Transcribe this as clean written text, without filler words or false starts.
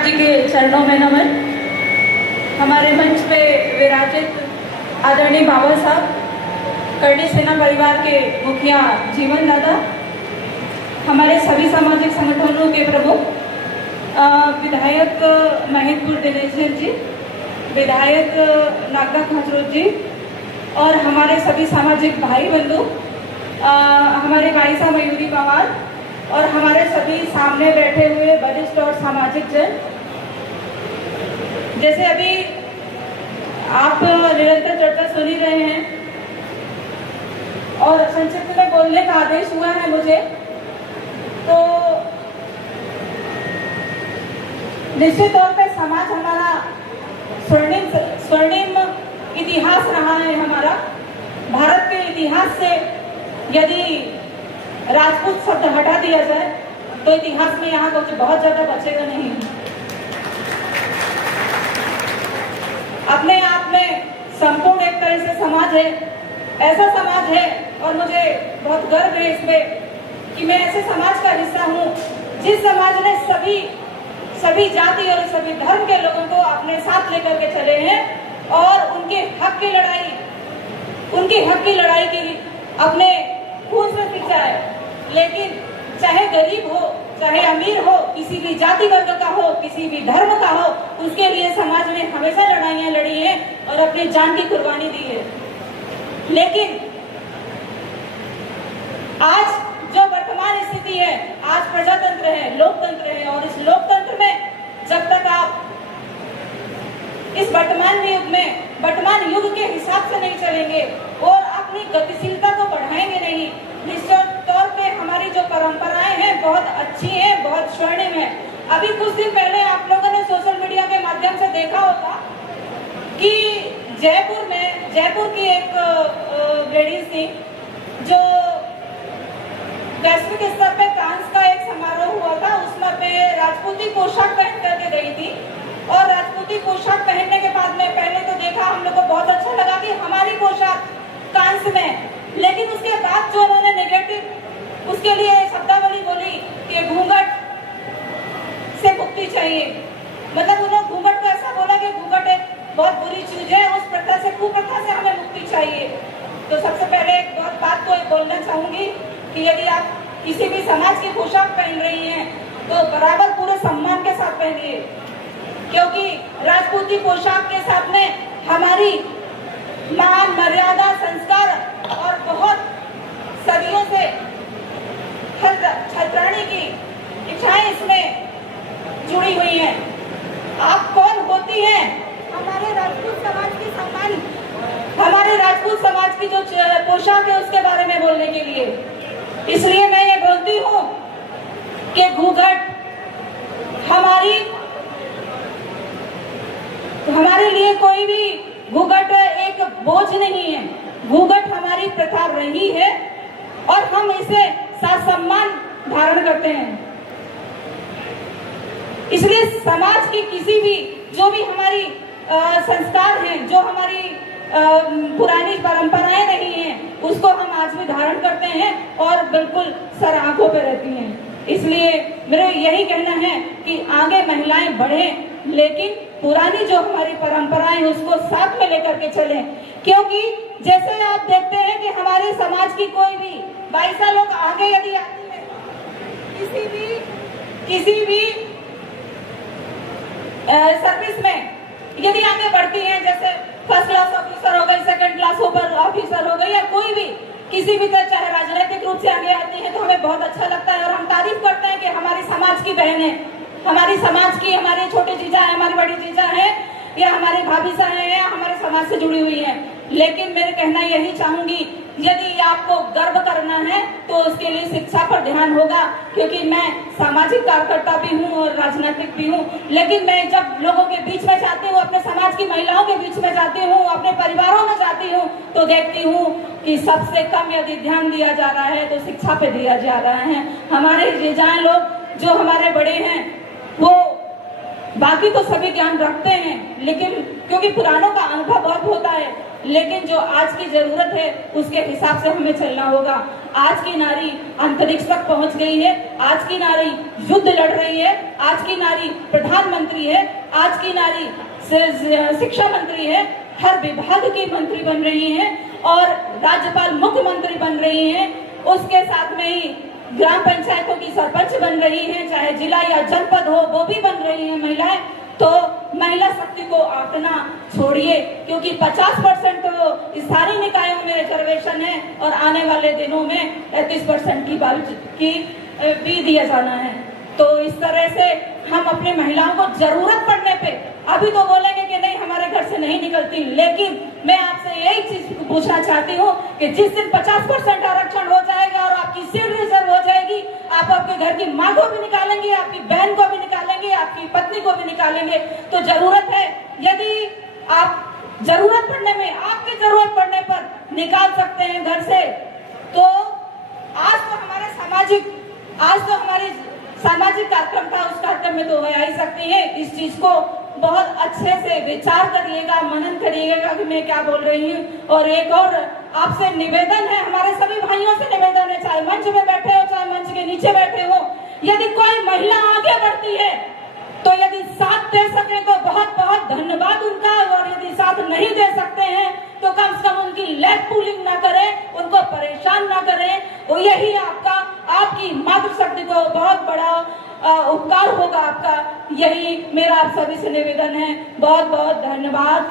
सम्राट जी के चरणों में नमन। हमारे मंच पे विराजित आदरणीय बाबा साहब, करणी सेना परिवार के मुखिया जीवन दादा, हमारे सभी सामाजिक संगठनों के प्रमुख, विधायक महेंद्रपुर दिनेश्वर जी, विधायक नागदा खाचरोद जी और हमारे सभी सामाजिक भाई बंधु, हमारे भाई साहब मयूरी पवार और हमारे सभी सामने बैठे हुए वरिष्ठ और सामाजिक जन। जैसे अभी आप निरंतर चर्चा सुन ही रहे हैं और संक्षिप्त में बोलने का आदेश हुआ है मुझे, तो निश्चित तौर पर समाज हमारा स्वर्णिम इतिहास रहा है। हमारा भारत के इतिहास से यदि राजपूत शब्द हटा दिया जाए तो इतिहास में यहाँ कुछ बहुत ज्यादा बचेगा नहीं। अपने आप में संपूर्ण एक तरह से समाज है, ऐसा समाज है और मुझे बहुत गर्व है इस पे कि मैं ऐसे समाज का हिस्सा हूँ जिस समाज ने सभी जाति और सभी धर्म के लोगों को अपने साथ लेकर के चले हैं और उनके हक की लड़ाई की अपने खून से सींचा है। लेकिन चाहे गरीब हो, चाहे अमीर हो, किसी भी जाति वर्ग का हो, किसी भी धर्म का हो, उसके लिए समाज ने हमेशा लड़ाइयां लड़ी है और अपनी जान की कुर्बानी दी है। लेकिन आज जो वर्तमान स्थिति है, आज प्रजातंत्र है, लोकतंत्र है और इस लोकतंत्र में जब तक आप इस वर्तमान युग के हिसाब से नहीं चलेंगे और अपनी गतिशीलता को बढ़ाएंगे नहीं, निश्चित तौर पे हमारी जो परंपराएं हैं बहुत अच्छी हैं, बहुत स्वर्णिम है। अभी कुछ दिन पहले आप लोगों ने सोशल मीडिया के माध्यम से देखा होगा कि जयपुर की एक लेडीज थी जो वैश्विक स्तर पे कांस का एक समारोह हुआ था, उसमें पे राजपूती पोशाक पहन करके गई थी और राजपूती पोशाक पहनने के बाद में पहले तो देखा हम लोग को बहुत अच्छा लगा कि हमारी पोशाक कांस में, लेकिन उसके बाद जो उन्होंने नेगेटिव उसके लिए शब्दावली बोली कि घूंघट से मुक्ति चाहिए। मतलब उन्होंने घूंघट को ऐसा बोला कि घूंघट एक बहुत बुरी चीज है, उस प्रथा से कुप्रथा से हमें मुक्ति चाहिए। तो सबसे पहले एक बहुत बात को बोलना चाहूंगी कि यदि आप किसी भी समाज की पोशाक पहन रही हैं तो बराबर पूरे सम्मान के साथ पहनिए, क्योंकि राजपूती पोशाक के साथ में हमारी मान मर्यादा संस्कार और बहुत सदियों से छत्राणी की इच्छाएं इसमें जुड़ी हुई हैं। आप कौन होती हैं? हमारे राजपूत समाज की सम्मान, हमारे राजपूत समाज की जो पोशाक है उसके बारे में बोलने के लिए। इसलिए मैं ये बोलती हूँ कि घूंघट हमारे लिए कोई भी घूंघट एक बोझ नहीं है। घूंघट हमारी प्रथा रही है और हम इसे सम्मान धारण करते हैं। इसलिए समाज की किसी भी जो भी हमारी संस्कार हैं, जो हमारी पुरानी परंपराएं रही हैं, उसको हम आज भी धारण करते हैं और बिल्कुल सर आंखों पे रहती हैं। इसलिए मेरा यही कहना है कि आगे महिलाएं बढ़ें, लेकिन पुरानी जो हमारी परंपराएं उसको साथ में लेकर के चलें। क्योंकि जैसे आप देखते हैं कि हमारे समाज की कोई भी 22 लोग आगे यदि आती है किसी भी सर्विस में यदि आगे बढ़ती हैं, जैसे फर्स्ट क्लास ऑफिसर हो गई, सेकंड क्लास ऑफिसर हो गई या कोई भी किसी भी तरह चाहे राजनीतिक रूप से आगे आती है, तो हमें बहुत अच्छा लगता है और हम तारीफ करते हैं कि हमारी समाज की बहन है, हमारी समाज की, हमारे छोटे जीजा है, हमारी बड़ी जीजा है या हमारे भाभी साहब हैं या हमारे समाज से जुड़ी हुई है। लेकिन मैं कहना यही चाहूंगी, यदि आपको गर्व करना है तो उसके लिए शिक्षा पर ध्यान होगा, क्योंकि मैं सामाजिक कार्यकर्ता भी हूँ और राजनीतिक भी हूँ। लेकिन मैं जब लोगों के बीच में जाती हूँ, अपने समाज की महिलाओं के बीच में जाती हूँ, अपने परिवारों में जाती हूँ, तो देखती हूँ कि सबसे कम यदि ध्यान दिया जा रहा है तो शिक्षा पे दिया जा रहा है। हमारे जीजाएं लोग जो हमारे बड़े हैं वो बाकी तो सभी ज्ञान रखते हैं, लेकिन क्योंकि पुरानों का अनुभव बहुत होता है, लेकिन जो आज की जरूरत है उसके हिसाब से हमें चलना होगा। आज की नारी अंतरिक्ष तक पहुंच गई है, आज की नारी युद्ध लड़ रही है, आज की नारी प्रधानमंत्री है, आज की नारी शिक्षा मंत्री है, हर विभाग की मंत्री बन रही है और राज्यपाल मुख्यमंत्री बन रही है। उसके साथ में ही ग्राम पंचायतों की सरपंच बन रही है, चाहे जिला या जनपद हो वो भी बन रही है महिलाएं। तो महिला शक्ति को आंकना छोड़िए, क्योंकि 50% तो इस सारी निकायों में रिजर्वेशन है और आने वाले दिनों में 33% की भी दिया जाना है। तो इस तरह से हम अपनी महिलाओं को जरूरत पड़ने पे, अभी तो बोलेंगे कि नहीं हमारे घर से नहीं निकलती, लेकिन मैं आपसे यही चीज पूछना चाहती हूँ कि जिस दिन 50% आरक्षण हो जाएगा और आपकी सीट रिजर्व हो जाएगी, आप आपके घर की माँ को भी निकालेंगे, आपकी बहन को भी निकालेंगे, आपकी पत्नी को भी निकालेंगे। तो जरूरत है, यदि आप जरूरत पड़ने में, आपकी जरूरत पड़ने पर निकाल सकते हैं घर से, तो आज तो हमारी सामाजिक कार्यक्रम था, उस कार्यक्रम में तो आ ही सकती है। इस चीज को बहुत अच्छे से विचार करिएगा, मनन करिएगा कि मैं क्या बोल रही हूँ। और एक और आपसे निवेदन है, हमारे सभी भाइयों से निवेदन है, चाहे मंच में बैठे हो चाहे मंच के नीचे बैठे हो, यदि कोई महिला आगे बढ़ती है तो यदि साथ दे सके तो बहुत बहुत धन्यवाद उनका, और यदि साथ नहीं दे सकते हैं तो कम से कम उनकी लेग पुलिंग ना करें, उनको परेशान ना करें। और यही आपकी मातृशक्ति को बहुत बड़ा उपकार होगा आपका। यही मेरा आप सभी से निवेदन है। बहुत बहुत धन्यवाद।